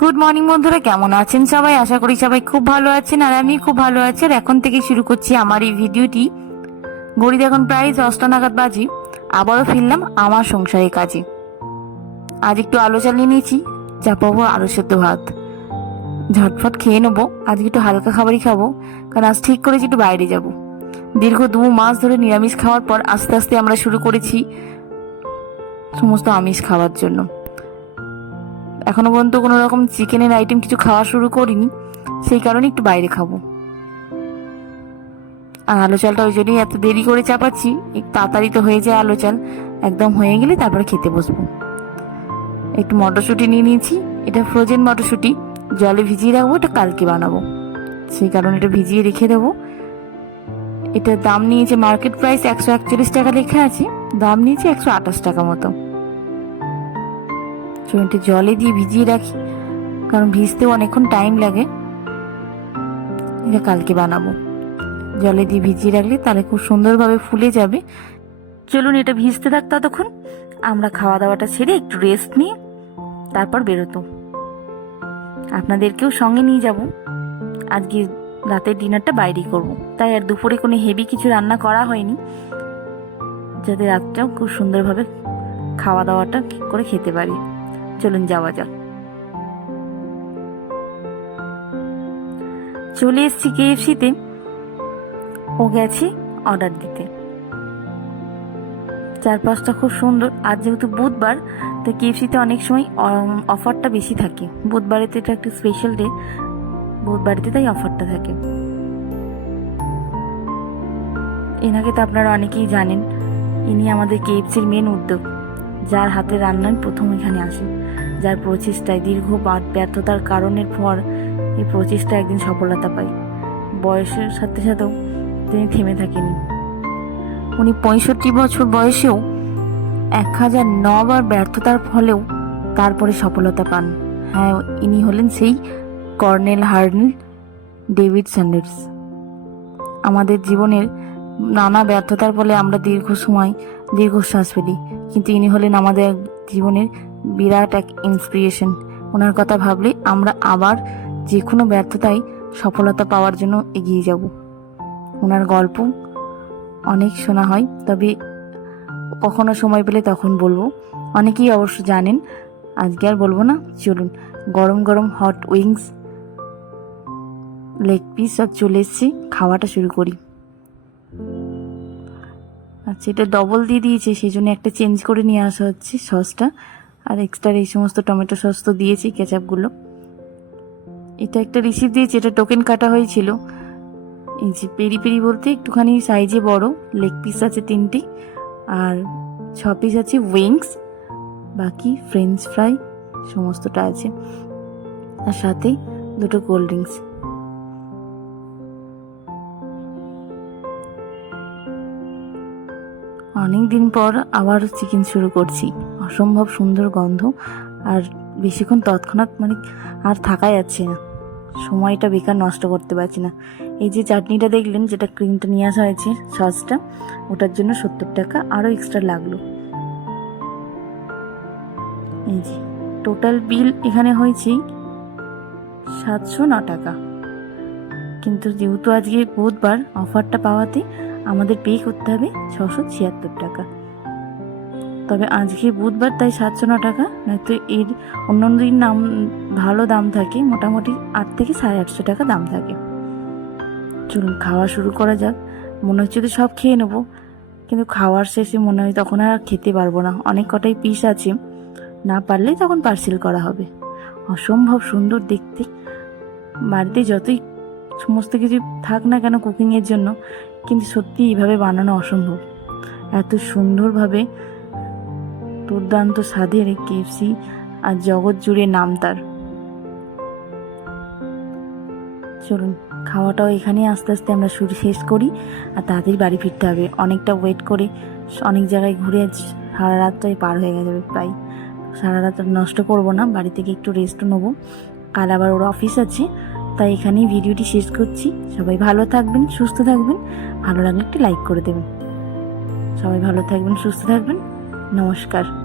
Good morning বন্ধুরা, কেমন আছেন সবাই? আশা করি সবাই খুব ভালো আছেন আর আমি খুব ভালো আছি। আর এখন থেকে শুরু করছি আমার এই ভিডিওটি। ঘড়িতে এখন প্রায় দশটা নাগাদ বাজি। আবারও ফিরলাম আমার সংসারের কাজে। আজ একটু আলো চালিয়ে নিয়েছি চাপাবো আলু সেদ্ধ ভাত। ঝটফট খেয়ে নেব, আজকে একটু হালকা খাবারই খাব, কারণ আজ ঠিক করেছি একটু বাইরে যাব। দীর্ঘ দু মাস ধরে নিরামিষ খাওয়ার পর আস্তে আস্তে আমরা শুরু করেছি সমস্ত আমিষ খাওয়ার জন্য। এখনও পর্যন্ত কোনো রকম চিকেনের আইটেম কিছু খাওয়া শুরু করিনি, সেই কারণে একটু বাইরে খাব। আর আলো চালটা ওই জন্যই এত দেরি করে চাপাচ্ছি একটু তাড়াতাড়ি তো হয়ে যায় আলো চাল, একদম হয়ে গেলে তারপরে খেতে বসবো। একটু মটরশুঁটি নিয়ে নিয়েছি, এটা ফ্রোজেন মটরশুঁটি, জলে ভিজিয়ে রাখব, এটা কালকে বানাবো। সেই কারণে এটা ভিজিয়ে রেখে দেবো। এটার দাম নিয়েছে মার্কেট প্রাইস একশো একচল্লিশ টাকা লেখা আছে, দাম নিয়েছে একশো আঠাশ টাকা মতো। চুনটি জলে দিয়ে ভিজিয়ে রাখি, কারণ ভিজতেও অনেকক্ষণ টাইম লাগে। এটা কালকে বানাবো। জলে দিয়ে ভিজিয়ে রাখলে তাহলে খুব সুন্দরভাবে ফুলে যাবে। চলুন এটা ভিজতে থাক ততক্ষণ। আমরা খাওয়া দাওয়াটা ছেড়ে একটু রেস্ট নিয়ে তারপর বেরোতো। আপনাদেরকেও সঙ্গে নিয়ে যাব। আজকে রাতের ডিনারটা বাইরেই করব। তাই আর দুপুরে কোনো হেভি কিছু রান্না করা হয়নি। যাতে রাতটাও খুব সুন্দরভাবে খাওয়া দাওয়াটা করে খেতে পারি। চলুন যাওয়া যাক। চলে এসছি কেএফসিতে। ও গেছে অর্ডার দিতে। চারপাশটা খুব সুন্দর। আর যেহেতু বুধবার, তো কেএফসিতে অনেক সময় অফারটা বেশি থাকে। বুধবারেতে এটা একটা স্পেশাল ডে বুধবারেতে তাই অফারটা থাকে। এনাকে তো আপনারা অনেকেই জানেন, ইনি আমাদের কেএফসির মেন উদ্যোগ যার হাতে রান্নায় প্রথম এখানে আসে, যার প্রচেষ্টায় দীর্ঘ ব্যর্থতার কারণের পর এই প্রচেষ্টা একদিন সফলতা পায়। বয়সের সাথে সাথেও তিনি থেমে থাকেনি। উনি পঁয়ষট্টি বছর বয়সেও এক হাজার নবার ব্যর্থতার ফলেও তারপরে সফলতা পান। হ্যাঁ ইনি হলেন সেই কর্নেল হার্নেল ডেভিড স্যান্ডার্স। আমাদের জীবনের নানা ব্যর্থতার ফলে আমরা দীর্ঘ সময় দীর্ঘশ্বাস ফেলি। কিন্তু ইনি হলেন আমাদের জীবনের বিরাট এক ইন্সপিরেশন ওনার কথা ভাবলে আমরা আবার যে কোনো ব্যর্থতায় সফলতা পাওয়ার জন্য এগিয়ে যাব। ওনার গল্প অনেক শোনা হয়, তবে কখনো সময় পেলে তখন বলব। অনেকেই অবশ্য জানেন, আজকে আর বলব না, চলুন। গরম গরম হট উইংস লেগ পিস সব চলে এসছে, খাওয়াটা শুরু করি। আচ্ছা এটা ডবল দিয়ে দিয়েছে সেই জন্য একটা চেঞ্জ করে নিয়ে আসা হচ্ছে সসটা। আর এক্সট্রা এই সমস্ত টমেটো সস তো দিয়েছি কেচাপগুলো এটা একটা রিসিভ দিয়েছে, এটা টোকেন কাটা হয়েছিল। এই যে পেরি পেরি বলতে একটুখানি সাইজে বড় লেগ পিস আছে তিনটি, আর ছ পিস আছে উইংস বাকি ফ্রেঞ্চ ফ্রাই সমস্তটা আছে। আর সাথে দুটো কোল্ড ড্রিঙ্কস অনেক দিন পর আবার চিকেন শুরু করছি। অসম্ভব সুন্দর গন্ধ আর বেশিক্ষণ তৎক্ষণাৎ মানে আর থাকা যাচ্ছে না। সময়টা বেকার নষ্ট করতে পারছি না। এই যে চাটনিটা দেখলেন, যেটা ক্রিমটা নিয়ে আসা হয়েছে সসটা ওটার জন্য সত্তর টাকা আরও এক্সট্রা লাগল। এই যে টোটাল বিল এখানে হয়েছে সাতশো ন টাকা। কিন্তু যেহেতু আজকে বুধবার অফারটা পাওয়াতে আমাদের পে করতে হবে ছশো ছিয়াত্তর টাকা। তবে আজকে বুধবার তাই সাতশো ন টাকা, নয়তো এর অন্য দিন নাম, ভালো দাম থাকে, মোটামুটি আট থেকে সাড়ে আটশো টাকা দাম থাকে। চলুন, খাওয়া শুরু করা যাক। মনে হচ্ছে তো সব খেয়ে নেব। কিন্তু খাওয়ার শেষে মনে হয় তখন আর খেতে পারব না। অনেক কটাই পিস আছে। না পারলেই তখন পার্সেল করা হবে। অসম্ভব সুন্দর দেখতে। বাড়িতে যতই সমস্ত কিছু থাক না কেন কুকিংয়ের জন্য, কিন্তু সত্যি এইভাবে বানানো অসম্ভব। এত সুন্দরভাবে দুর্দান্ত স্বাদের কেএফসি আর জগৎ জুড়ে নাম তার। চলুন, খাওয়াটাও এখানে আস্তে আস্তে আমরা শুরু শেষ করি আর তাড়াতাড়ি বাড়ি ফিরতে হবে। অনেকটা ওয়েট করে অনেক জায়গায় ঘুরে সারা রাতটাই পার হয়ে যাবে প্রায়। সারা রাত নষ্ট করব না, বাড়ি থেকে একটু রেস্টও নেব। কাল আবার ওর অফিস আছে। তাই এখানেই ভিডিওটি শেষ করছি। সবাই ভালো থাকবেন, সুস্থ থাকবেন। ভালো লাগলে একটি লাইক করে দেবেন। সবাই ভালো থাকবেন, সুস্থ থাকবেন। নমস্কার।